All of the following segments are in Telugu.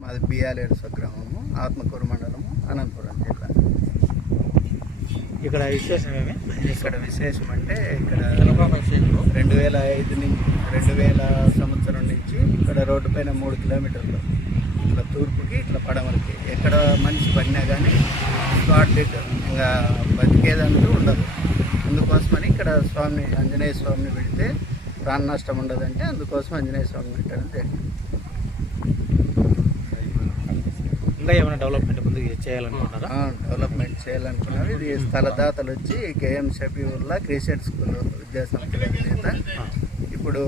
మాది బియాలేడు స్వగ్రామము ఆత్మకూరు మండలము అనంతపురం జిల్లా. ఇక్కడ విశేషం ఏమి ఇక్కడ విశేషం అంటే ఇక్కడ రెండు వేల ఐదు నుంచి రెండు వేల సంవత్సరం నుంచి ఇక్కడ రోడ్డు పైన మూడు కిలోమీటర్లు. ఇట్లా తూర్పుకి ఇట్లా పడమరకి. ఎక్కడ మనిషి పడినా కానీ స్పాట్ ఇంకా బతికేదంటూ ఉండదు. అందుకోసమని ఇక్కడ స్వామిని ఆంజనేయ స్వామిని పెడితే ప్రాణ నష్టం ఉండదంటే అందుకోసం ఆంజనేయ స్వామిని పెట్టడం జరిగింది. ఇంకా ఏమైనా డెవలప్మెంట్ ముందుకు చేయాలనుకుంటున్నారా? డెవలప్మెంట్ చేయాలనుకున్నారు ఇది స్థలదాతలు వచ్చి కేఎం షఫీవుల్లా క్రిస్టియన్ స్కూల్ విద్యాసంస్థల అధినేత ఇప్పుడు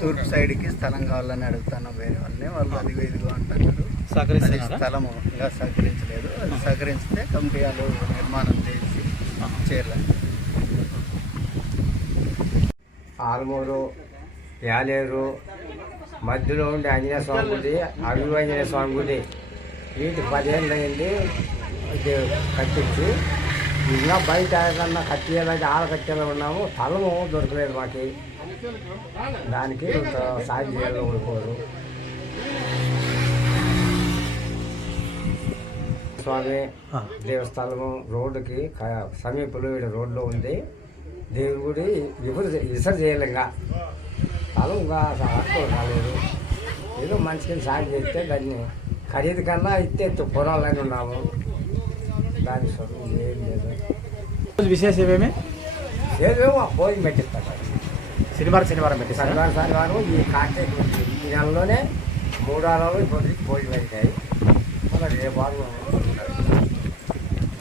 తూర్పు సైడ్కి స్థలం కావాలని అడుగుతాను వేరే వాళ్ళని. వాళ్ళు అది ఇదిగో అంటున్నారు. సహకరిస్తున్నారా? స్థలము ఇంకా సహకరించలేదు. అది సహకరిస్తే కమిటీ వాళ్ళు నిర్మాణం చేసి చేయాలి ఆల్మూరు యాలేరు మధ్యలో ఉండే ఆంజనేయ స్వామి గుడి అవి ఆంజనేయ స్వామి గుడి. వీటి పదేళ్ళు అయింది ఇది కట్టించి ఇంకా బయట ఏదన్నా కట్టేయాలంటే ఆడ కట్టేలా ఉన్నాము. స్థలము దొరకలేదు మాకు. దానికి సాయం చేయాలని కోరుకోరు. స్వామి. దేవస్థానము రోడ్డుకి సమీపంలో ఈడ రోడ్లో ఉంది. దేవుడి గుడి ఇప్పుడు ఇసరు చేయాలి ఇంకా. స్థలం ఇంకా అసలు రాలేదు. ఏదో మనిషికి సాయం చేస్తే దాన్ని ఖరీదు కన్నా ఇస్తే పొలాలని ఉన్నాము. దాని స్వరం ఏం లేదు. విశేషం ఏమి ఏదో భోజనం పెట్టిస్తాడు. శనివారం శనివారం పెట్టేసారా శనివారం శనివారం ఈ కార్తీక ఈ నెలలోనే మూడు వారాలు ఇప్పుడు భోజనం అవుతాయి మళ్ళీ రేపు వారం.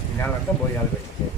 ఈ నెలంతా భోజనాలు పెట్టేది